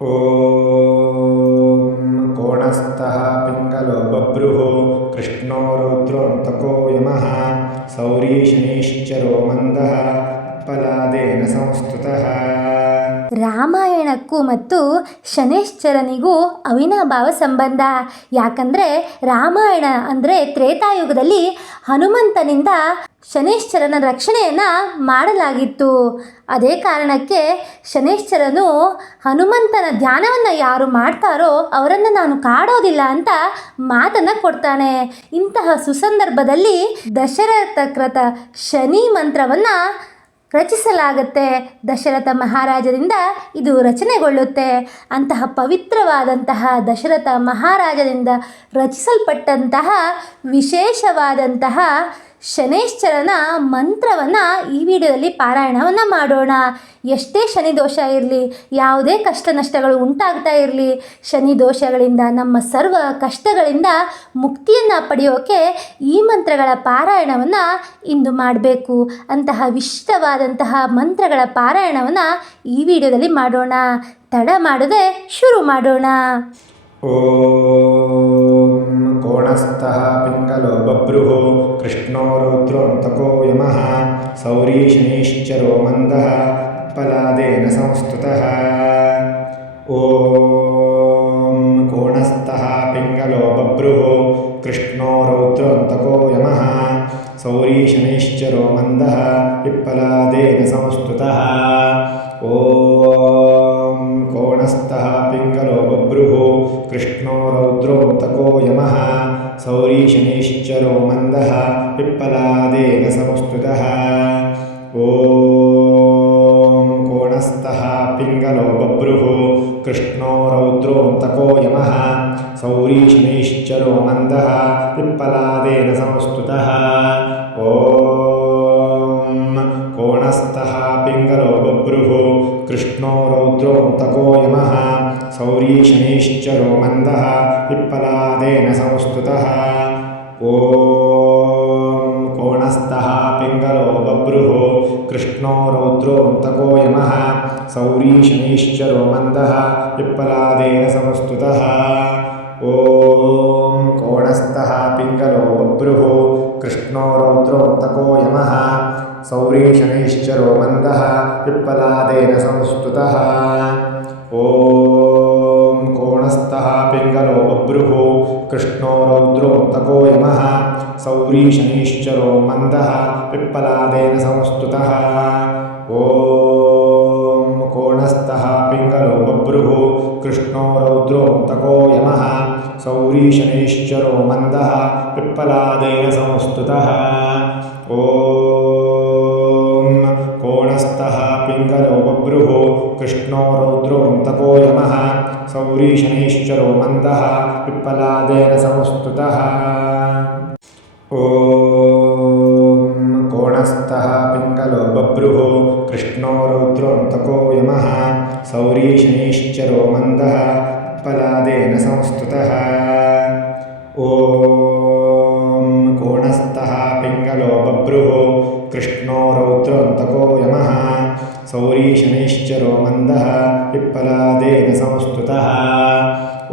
ಓಂ ಕೋಣಸ್ಥಃ ಪಿಂಗಲೋ ಬಭ್ರುಃ ಕೃಷ್ಣೋ ರೌದ್ರೋऽन्तಕೋ ಯಮಃ ಸೌರೀ ಶನೈಶ್ಚರೋ ಮಂದಃ ಪಲಾದೇನ ಸಂಸ್ತುತಃ. ರಾಮಾಯಣಕ್ಕೂ ಮತ್ತು ಶನೈಶ್ಚರನಿಗೂ ಅವಿನಾಭಾವ ಸಂಬಂಧ. ಯಾಕಂದರೆ ರಾಮಾಯಣ ಅಂದರೆ ತ್ರೇತಾಯುಗದಲ್ಲಿ ಹನುಮಂತನಿಂದ ಶನೈಶ್ಚರನ ರಕ್ಷಣೆಯನ್ನು ಮಾಡಲಾಗಿತ್ತು. ಅದೇ ಕಾರಣಕ್ಕೆ ಶನೈಶ್ಚರನು ಹನುಮಂತನ ಧ್ಯಾನವನ್ನು ಯಾರು ಮಾಡ್ತಾರೋ ಅವರನ್ನು ನಾನು ಕಾಡೋದಿಲ್ಲ ಅಂತ ಮಾತನ್ನು ಕೊಡ್ತಾನೆ. ಇಂತಹ ಸುಸಂದರ್ಭದಲ್ಲಿ ದಶರಥ ಕೃತ ಶನಿ ಮಂತ್ರವನ್ನು ರಚಿಸಲಾಗುತ್ತೆ. ದಶರಥ ಮಹಾರಾಜರಿಂದ ಇದು ರಚನೆಗೊಳ್ಳುತ್ತೆ. ಅಂತಹ ಪವಿತ್ರವಾದಂತಹ ದಶರಥ ಮಹಾರಾಜರಿಂದ ರಚಿಸಲ್ಪಟ್ಟಂತಹ ವಿಶೇಷವಾದಂತಹ ಶನೈಶ್ಚರನ ಮಂತ್ರವನ್ನು ಈ ವಿಡಿಯೋದಲ್ಲಿ ಪಾರಾಯಣವನ್ನು ಮಾಡೋಣ. ಎಷ್ಟೇ ಶನಿ ದೋಷ ಇರಲಿ, ಯಾವುದೇ ಕಷ್ಟ ನಷ್ಟಗಳು ಉಂಟಾಗ್ತಾ ಇರಲಿ, ಶನಿ ದೋಷಗಳಿಂದ ನಮ್ಮ ಸರ್ವ ಕಷ್ಟಗಳಿಂದ ಮುಕ್ತಿಯನ್ನು ಪಡೆಯೋಕೆ ಈ ಮಂತ್ರಗಳ ಪಾರಾಯಣವನ್ನು ಇಂದು ಮಾಡಬೇಕು. ಅಂತಹ ವಿಶಿಷ್ಟವಾದಂತಹ ಮಂತ್ರಗಳ ಪಾರಾಯಣವನ್ನು ಈ ವಿಡಿಯೋದಲ್ಲಿ ಮಾಡೋಣ. ತಡ ಮಾಡದೆ ಶುರು ಮಾಡೋಣ. ಓಂ ಕೋಣಸ್ಥಃ ಪಿಂಗಲೋ ಬಭ್ರುಃ ಕೃಷ್ಣೋ ರೌದ್ರೋऽन्तಕೋ ಯಮಃ ಸೌರೀ ಶನೈಶ್ಚರೋ ಮಂದಃ ಪಲಾದೇನ ಸಂಸ್ತುತಃ. ಓಂ ಕೋಣಸ್ಥಃ ಪಿಂಗಲೋ ಬಭ್ರುಃ ಕೃಷ್ಣೋ ರೌದ್ರೋऽन्तಕೋ ಯಮಃ ಸೌರೀ ಶನೈಶ್ಚರೋ ಮಂದಃ ಪಿಪ್ಪಲಾದೇನ ಸಂಸ್ತುತಃ. ಓಂ ಕೋಣಸ್ಥಃ ಪಿಂಗಲೋ ಬಭ್ರುಃ ಕೃಷ್ಣೋ ರೌದ್ರೋऽन्तಕೋ ಯಮಃ ಸೌರೀ ಶನೈಶ್ಚರೋ ಮಂದಃ ಪಿಪ್ಪಲಾದೇನ ಸಂಸ್ತುತಃ. ಓಂ ಕೋಣಸ್ಥಃ ಪಿಂಗಲೋ ಬಭ್ರುಃ ಕೃಷ್ಣೋ ರೌದ್ರೋऽन्तಕೋ ಯಮಃ ಸೌರೀ ಶನೈಶ್ಚರೋ ಮಂದಃ ಪಿಪ್ಪಲಾದೇನ ಸಂಸ್ತುತಃ. ಓಂ ಕೋಣಸ್ಥಃ ಪಿಂಗಲೋ ಬಭ್ರುಃ ಕೃಷ್ಣೋ ರೌದ್ರೋऽन्तಕೋ ಯಮಃ ಸೌರೀ ಶನೈಶ್ಚರೋ ಮಂದಃ ಪಿಪ್ಪಲಾದೇನ ಸಂಸ್ತುತಃ. ಓಂ ಕೋಣಸ್ಥಃ ಪಿಂಗಲೋ ಬಭ್ರುಃ ಕೃಷ್ಣೋ ರೌದ್ರೋऽन्तಕೋ ಯಮಃ ಸೌರೀ ಶನೈಶ್ಚರೋ ಮಂದಃ ಪಿಪ್ಪಲಾದೇನ ಸಂಸ್ತುತಃ. ಓಂ ಕೋಣಸ್ಥಃ ಪಿಂಗಲೋ ಬಭ್ರುಃ ಕೃಷ್ಣೋ ರೌದ್ರೋऽन्तಕೋ ಯಮಃ ಸೌರೀ ಶನೈಶ್ಚರೋ ಮಂದಃ ಪಿಪ್ಪಲಾದೇನ ಸಂಸ್ತುತಃ. ಓಂ ಕೋಣಸ್ಥಃ ಪಿಂಗಲೋ ಬಭ್ರುಃ ಕೃಷ್ಣೋ ರೌದ್ರೋऽन्तಕೋ ಯಮಃ ಸೌರೀ ಶನೈಶ್ಚರೋ ಮಂದಃ ಪಿಪ್ಪಲಾದೇನ ಸಂಸ್ತುತಃ. ಓಂ ಕೋಣಸ್ಥಃ ಪಿಂಗಲೋ ಬಭ್ರುಃ ಕೃಷ್ಣೋ ರೌದ್ರೋऽन्तಕೋ ಯಮಃ ಸೌರೀ ಶನೈಶ್ಚರೋ ಮಂದಃ ಪಿಪ್ಪಲಾದೇನ ಸಂಸ್ತುತಃ. ಓಂ ಕೋಣಸ್ಥಃ ಪಿಂಗಲೋ ಬಭ್ರುಃ ಕೃಷ್ಣೋ ರೌದ್ರೋऽन्तಕೋ ಯಮಃ ಸೌರೀ ಶನೈಶ್ಚರೋ ಮಂದಃ ಪಿಪ್ಪಲಾದೇನ ಸಂಸ್ತುತಃ. ಓಂ ಕೋಣಸ್ಥಃ ಪಿಂಗಲೋ ಬಭ್ರುಃ ಕೃಷ್ಣೋ ರೌದ್ರೋऽन्तಕೋ ಯಮಃ ಸೌರೀ ಶನೈಶ್ಚರೋ ಮಂದಃ ಪಿಪ್ಪಲಾದೇನ ಸಂಸ್ತುತಃ. ಓಂ ಕೋಣಸ್ಥಃ ಪಿಂಗಲೋ ಬಭ್ರುಃ ಕೃಷ್ಣೋ ರೌದ್ರೋऽन्तಕೋ ಯಮಃ ಸೌರೀ ಶನೈಶ್ಚರೋ ಮಂದಃ ಪಿಪ್ಪಲಾದೇನ ಸಂಸ್ತುತಃ.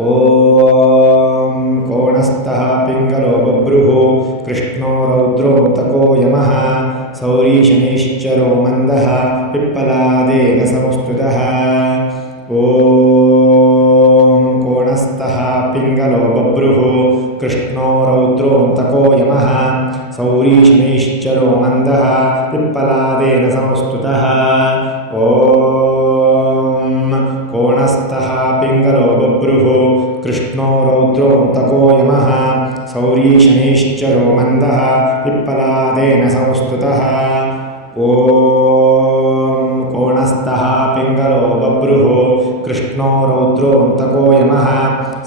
ಓಂ ಕೋಣಸ್ಥಃ ಪಿಂಗಲೋ ಬಭ್ರುಃ ಕೃಷ್ಣೋ ರೌದ್ರೋऽन्तಕೋ ಯಮಃ ಸೌರೀ ಶನೈಶ್ಚರೋ ಮಂದಃ ಪಿಪ್ಪಲಾದೇನ ಸಂಸ್ತುತಃ. ಓಂ ಕೋಣಸ್ಥಃ ಪಿಂಗಲೋ ಬಭ್ರುಃ ಕೃಷ್ಣೋ ರೌದ್ರೋऽन्तಕೋ ಯಮಃ ಸೌರೀ ಶನೈಶ್ಚರೋ ಮಂದಃ ಪಿಪ್ಪಲಾದೇನ ಸಂಸ್ತುತಃ. ಓಂ ಕೋಣಸ್ಥಃ ಪಿಂಗಲೋ ಬಭ್ರುಃ ಕೃಷ್ಣೋ ರೌದ್ರೋऽन्तಕೋ ಯಮಃ ಸೌರೀ ಶನೈಶ್ಚರೋ ಮಂದಃ ಪಿಪ್ಪಲಾದೇನ ಸಂಸ್ತುತಃ. ಓಂ ಕೋಣಸ್ಥಃ ಪಿಂಗಲೋ ಬಭ್ರುಃ ಕೃಷ್ಣೋ ರೌದ್ರೋऽन्तಕೋ ಯಮಃ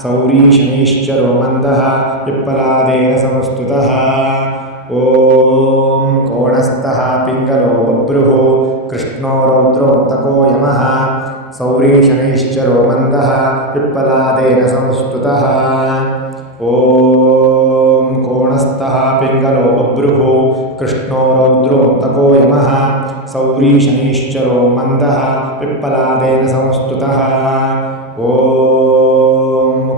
ಸೌರೀ ಶನೈಶ್ಚರೋ ಮಂದಃ ಪಿಪ್ಪಲಾದೇನ ಸಂಸ್ತುತಃ. ಓಂ ಕೋಣಸ್ಥಃ ಪಿಂಗಲೋ ಬಭ್ರುಃ ಕೃಷ್ಣೋ ರೌದ್ರೋऽन्तಕೋ ಯಮಃ ಸೌರೀ ಶನೈಶ್ಚರೋ ಮಂದಃ ಪಿಪ್ಪಲಾದೇನ ಸಂಸ್ತುತಃ. ಓಂ ಕೋಣಸ್ಥಃ कोणस्थः पिङ्गलो बभ्रुः कृष्णो रौद्रोऽन्तको यमः सौरी शनैश्चरो मन्दः पिप्पलादेन संस्तुतः ॐ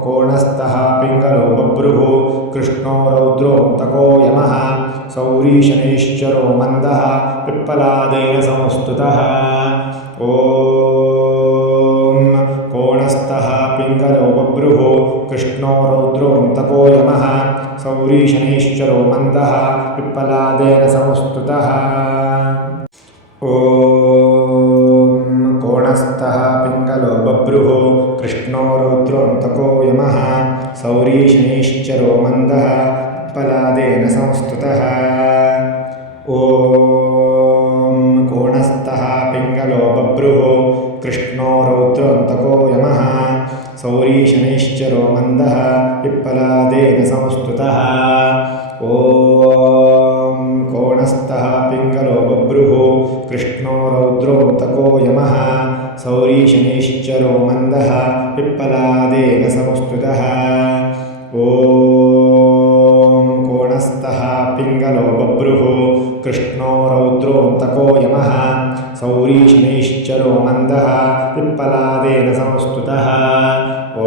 कोणस्थः पिङ्गलो बभ्रुः कृष्णो रौद्रोऽन्तको यमः सौरी शनैश्चरो मन्दः पिप्पलादेन संस्तुतः ॐ कोणस्थः पिङ्गलो बभ्रुः कृष्णो रौद्रोऽन्तको यमः सौरी शनैश्चरो मन्दः पिप्पलादेन संस्तुतः ॐ कोणस्थः पिङ्गलो बभ्रुः कृष्णो रौद्रोऽन्तको यमः सौरी शनैश्चरो मन्दः पिप्पलादेन संस्तुतः ॐ कोणस्थः पिङ्गलो बभ्रुः कृष्णो रौद्रोऽन्तको यमः सौरी शनैश्चरो मन्दः पिप्पलादेन संस्तुतः ॐ कोणस्थः पिङ्गलो बभ्रुः कृष्णो रौद्रोऽन्तको यमः सौरी शनैश्चरो मन्दः पिप्पलादेन संस्तुतः ॐ कोणस्थः पिङ्गलो बभ्रुः कृष्णो रौद्रोऽन्तको यमः सौरी शनैश्चरो मन्दः पिप्पलादेन संस्तुतः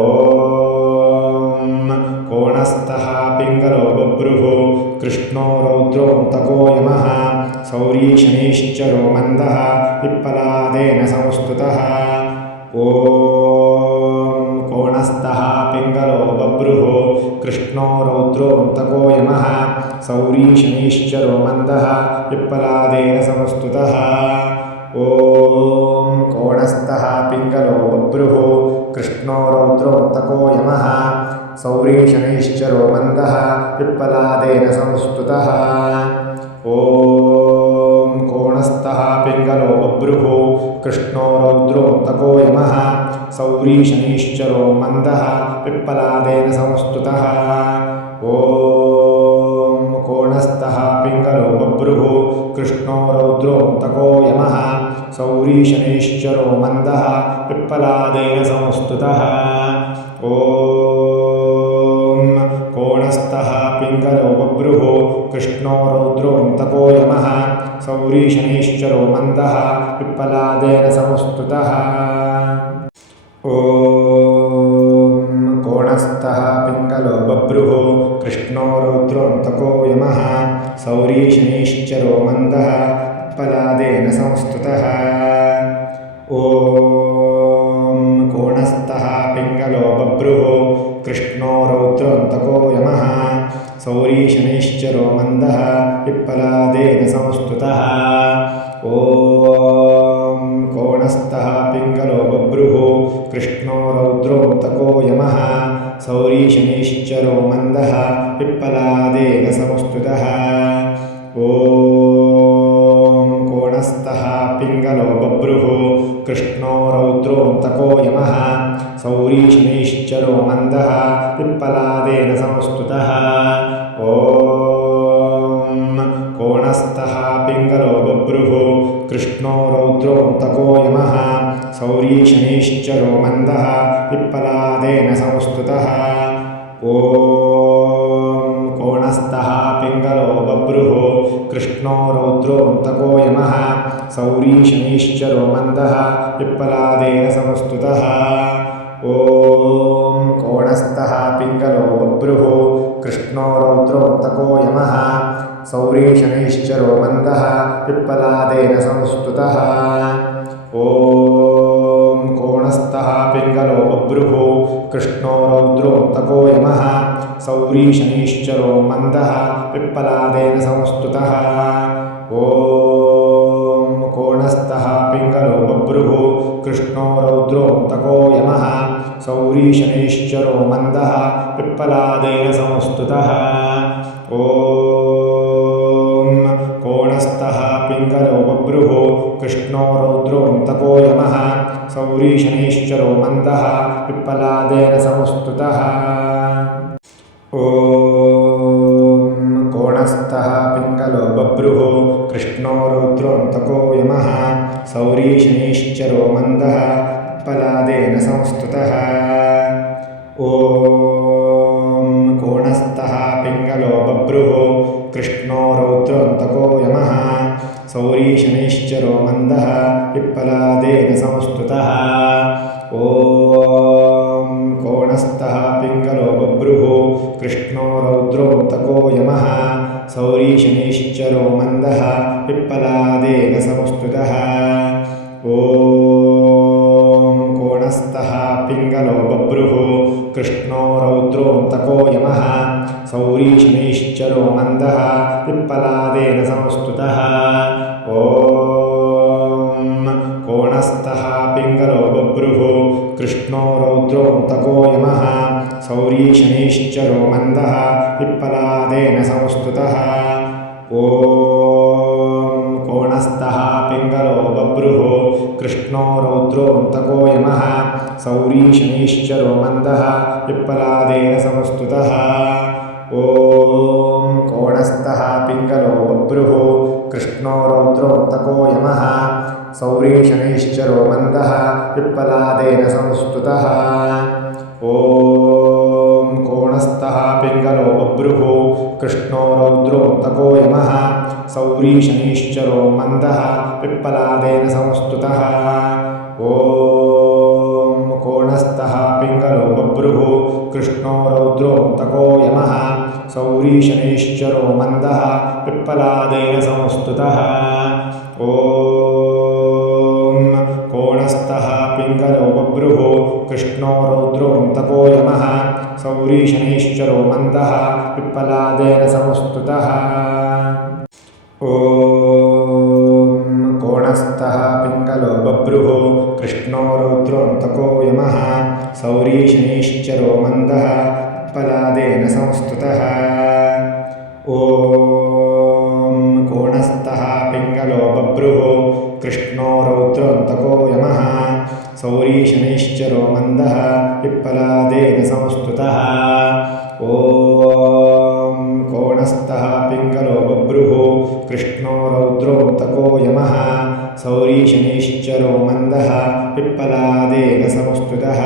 ॐ कोणस्थः पिङ्गलो बभ्रुः कृष्णो रौद्रोऽन्तको यमः सौरी शनैश्चरो मन्दः पिप्पलादेन संस्तुतः ॐ कोणस्थः पिङ्गलो बभ्रुः कृष्णो रौद्रोऽन्तको यमः सौरी शनैश्चरो मन्दः पिप्पलादेन संस्तुतः ॐ कोणस्थः पिङ्गलो बभ्रुः कृष्णो रौद्रोऽन्तको यमः सौरी शनैश्चरो मन्दः पिप्पलादेन संस्तुतः ॐ कोणस्थः पिङ्गलो बभ्रुः कृष्णो रौद्रोऽन्तको यमः सौरी शनैश्चरो मन्दः पिप्पलादेन संस्तुतः ॐ कोणस्थः पिङ्गलो बभ्रुः कृष्णो रौद्रोऽन्तको यमः सौरी शनैश्चरो मन्दः पिप्पलादेन संस्तुतः ॐ कोणस्थः पिङ्गलो बभ्रुः कृष्णो रौद्रोऽन्तको यमः सौरी शनैश्चरो मन्दः पिप्पलादेन संस्तुतः ॐ कोणस्थः पिङ्गलो बभ्रुः कृष्णो रौद्रोऽन्तको यमः सौरी शनैश्चरो मन्दः पिप्पलादेन संस्तुतः ॐ कोणस्थः पिङ्गलो बभ्रुः कृष्णो रौद्रोऽन्तको यमः सौरी शनैश्चरो मन्दः पिप्पलादेन संस्तुतः ॐ कोणस्थः पिङ्गलो बभ्रुः कृष्णो रौद्रोऽन्तको यमः सौरी शनैश्चरो मन्दः पिप्पलादेन संस्तुतः ॐ कोणस्थः पिङ्गलो बभ्रुः कृष्णो रौद्रोऽन्तको यमः सौरी शनैश्चरो मन्दः पिप्पलादेन संस्तुतः ॐ कोणस्थः पिङ्गलो बभ्रुः कृष्णो रौद्रोऽन्तको यमः सौरी शनैश्चरो मन्दः पिप्पलादेन संस्तुतः ॐ कोणस्थः पिङ्गलो बभ्रुः कृष्णो रौद्रोऽन्तको यमः सौरी शनैश्चरो मन्दः पिप्पलादेन संस्तुतः ॐ कोणस्थः पिङ्गलो बभ्रुः कृष्णो रौद्रोऽन्तको यमः सौरी शनैश्चरो मन्दः पिप्पलादेन संस्तुतः ॐ कोणस्थः पिङ्गलो बभ्रुः कृष्णो रौद्रोऽन्तको यमः सौरी शनैश्चरो मन्दः पिप्पलादेन संस्तुतः ॐ कोणस्थः पिङ्गलो बभ्रुः कृष्णो रौद्रोऽन्तको यमः सौरी शनैश्चरो मन्दः पिप्पलादेन संस्तुतः ॐ कोणस्थः पिङ्गलो बभ्रुः कृष्णो रौद्रोऽन्तको यमः सौरी शनैश्चरो मन्दः पिप्पलादेन संस्तुतः ॐ कोणस्थः पिङ्गलो बभ्रुः कृष्णो रौद्रोऽन्तको यमः सौरी शनैश्चरो मन्दः पिप्पलादेन संस्तुतः ॐ कोणस्थः पिङ्गलो बभ्रुः कृष्णो रौद्रोऽन्तको यमः सौरीशनैश्चरो मन्दः पिप्पलादेन संस्तुतः ॐ कोणस्थः पिङ्गलो बभ्रुः कृष्णो रौद्रोऽन्तको यमः सौरीशनैश्चरो मन्दः पिप्पलादेन संस्तुतः ॐ कोणस्थः पिङ्गलो बभ्रुः कृष्णो रौद्रोऽन्तको यमः सौरीशनैश्चरो मन्दः पिप्पलादेन संस्तुतः ॐ कोणस्थः पिङ्गलो बभ्रुः कृष्णो रौद्रोऽन्तको यमः सौरीशनैश्चरो मन्दः पिप्पलादेन संस्तुतः ॐ कोणस्थः पिङ्गलो बभ्रुः कृष्णो रौद्रोऽन्तको यमः सौरीशनैश्चरो मन्दः पिप्पलादेन संस्तुतः ॐ कोणस्थः पिङ्गलो बभ्रुः कृष्णो रौद्रोऽन्तको यमः सौरीशनैश्चरो मन्दः पिप्पलादेन संस्तुतः ॐ कोणस्थः पिङ्गलो बभ्रुः कृष्णो रौद्रोऽन्तको यमः सौरीशनैश्चरो मन्दः पिप्पलादेन संस्तुतः ॐ कोणस्थः पिङ्गलो बभ्रुः कृष्णो रौद्रोऽन्तको यमः सौरीशनैश्चरो मन्दः पिप्पलादेन संस्तुतः ॐ कोणस्थः पिङ्गलो बभ्रुः कृष्णो रौद्रोऽन्तको यमः सौरीशनैश्चरो मन्दः पिप्पलादेन संस्तुतः ॐ कोणस्थः पिङ्गलो बभ्रुः कृष्णो रौद्रोऽन्तको यमः सौरीशनैश्चरो मन्दः पिप्पलादेन संस्तुतः ॐ कोणस्थः पिङ्गलो बभ्रुः कृष्णो रौद्रोऽन्तको यमः सौरीशनैश्चरो मन्दः पिप्पलादेन संस्तुतः ॐ कोणस्थः पिङ्गलो बभ्रुः कृष्णो रौद्रोऽन्तको यमः सौरीशनैश्चरो मन्दः पिप्पलादेन संस्तुतः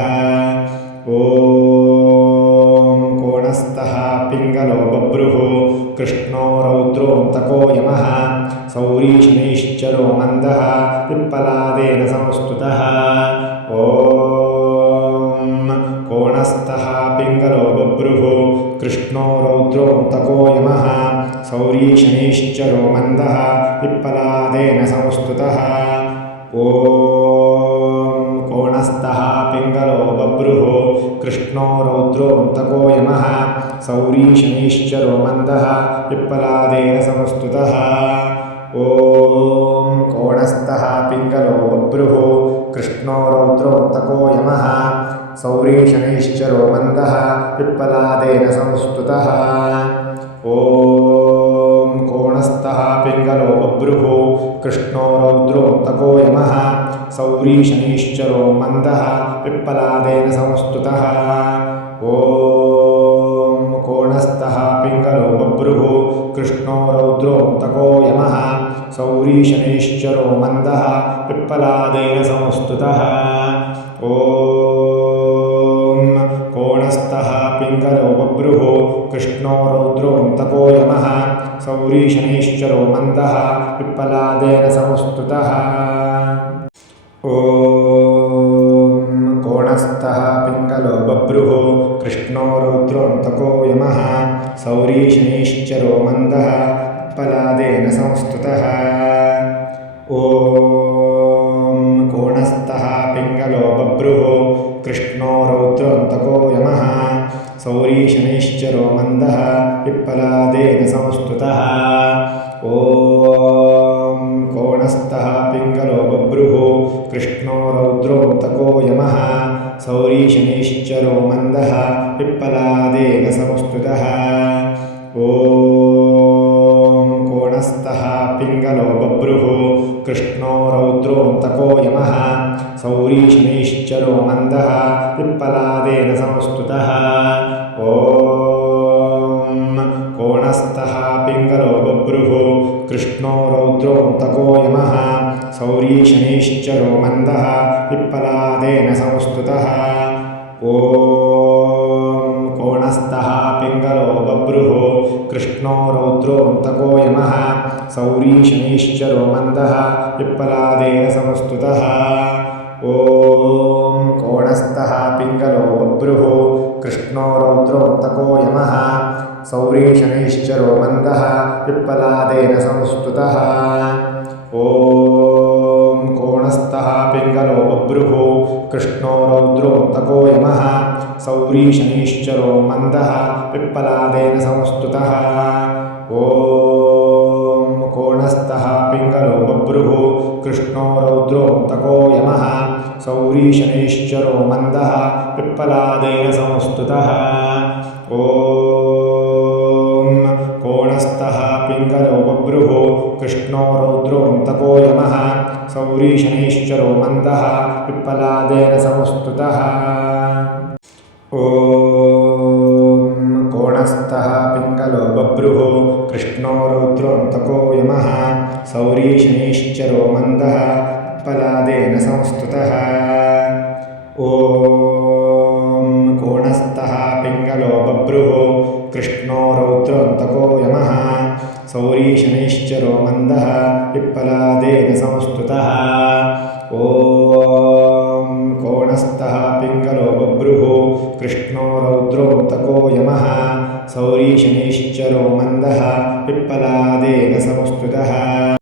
ॐ कोणस्थः पिङ्गलो बभ्रुः कृष्णो रौद्रोऽन्तको यमः सौरीशनैश्चरो मन्दः पिप्पलादेन संस्तुतः ॐ कोणस्थः पिङ्गलो बभ्रुः कृष्णो रौद्रोऽन्तको यमः सौरीशनैश्चरो मन्दः पिप्पलादेन संस्तुतः ॐ कोणस्थः पिङ्गलो बभ्रुः कृष्णो रौद्रोऽन्तको यमः सौरीशनैश्चरो मन्दः पिप्पलादेन संस्तुतः ॐ कोणस्थः पिङ्गलो बभ्रुः कृष्णो रौद्रोऽन्तको यमः सौरीशनैश्चरो मन्दः पिप्पलादेन संस्तुतः ॐ कोणस्थः पिङ्गलो बभ्रुः कृष्णो रौद्रोऽन्तको यमः सौरीशनैश्चरो मन्दः पिप्पलादेन संस्तुतः ॐ कोणस्थः पिङ्गलो बभ्रुः कृष्णो रौद्रोऽन्तको यमः सौरीशनैश्चरो मन्दः पिप्पलादेन संस्तुतः ॐ कोणस्थः पिङ्गलो बभ्रुः कृष्णो रौद्रोऽन्तको यमः सौरीशनैश्चरो मन्दः पिप्पलादेन संस्तुतः ॐ कोणस्थः पिङ्गलो बभ्रुः कृष्णो रौद्रोऽन्तको यमः सौरीशनैश्चरो मन्दः पिप्पलादेन संस्तुतः ॐ कोणस्थः पिङ्गलो बभ्रुः कृष्णो रौद्रोऽन्तको यमः सौरीशनैश्चरो मन्दः पिप्पलादेन संस्तुतः ॐ कोणस्थः पिङ्गलो बभ्रुः कृष्णो रौद्रोऽन्तको यमः सौरीशनैश्चरो मन्दः पिप्पलादेन संस्तुतः ॐ कोणस्थः पिङ्गलो बभ्रुः कृष्णो रौद्रोऽन्तको यमः सौरीशनैश्चरो मन्दः पिप्पलादेन संस्तुतः ॐ कोणस्थः पिङ्गलो बभ्रुः कृष्णो रौद्रोऽन्तको यमः सौरीशनैश्चरो मन्दः पिप्पलादेन संस्तुतः ॐ कोणस्थः पिङ्गलो बभ्रुः कृष्णो रौद्रो रौद्रोऽन्तको यमः सौरीशनैश्चरो मन्दः पिप्पलादेन संस्तुतः ॐ कोणस्थः पिङ्गलो बभ्रुः कृष्णो रौद्रोऽन्तको यमः सौरीशनैश्चरो मन्दः पिप्पलादेन संस्तुतः ॐ कोणस्थः पिङ्गलो बभ्रुः कृष्णो रौद्रोऽन्तको यमः सौरीशनैश्चरो मन्दः पिप्पलादेन संस्तुतः ॐ कोणस्थः पिङ्गलो बभ्रुः कृष्णो रौद्रोऽन्तको यमः सौरीशनैश्चरो मन्दः पिप्पलादेन संस्तुतः ॐ कोणस्थः पिङ्गलो बभ्रुः कृष्णो रौद्रोऽन्तको यमः सौरीशनैश्चरो मन्दः पिप्पलादेन संस्तुतः ॐ कोणस्थः पिङ्गलो बभ्रुः कृष्णो रौद्रोऽन्तको यमः सौरीशनैश्चरो मन्दः पिप्पलादेन संस्तुतः ॐ कोणस्थः पिङ्गलो बभ्रुः कृष्णो रौद्रोऽन्तको यमः सौरीशनैश्चरो मन्दः पिप्पलादेन संस्तुतः ॐ कोणस्थः पिङ्गलो बभ्रुः कृष्णो रौद्रोऽन्तको यमः सौरीशनैश्चरो मन्दः पिप्पलादेन संस्तुतः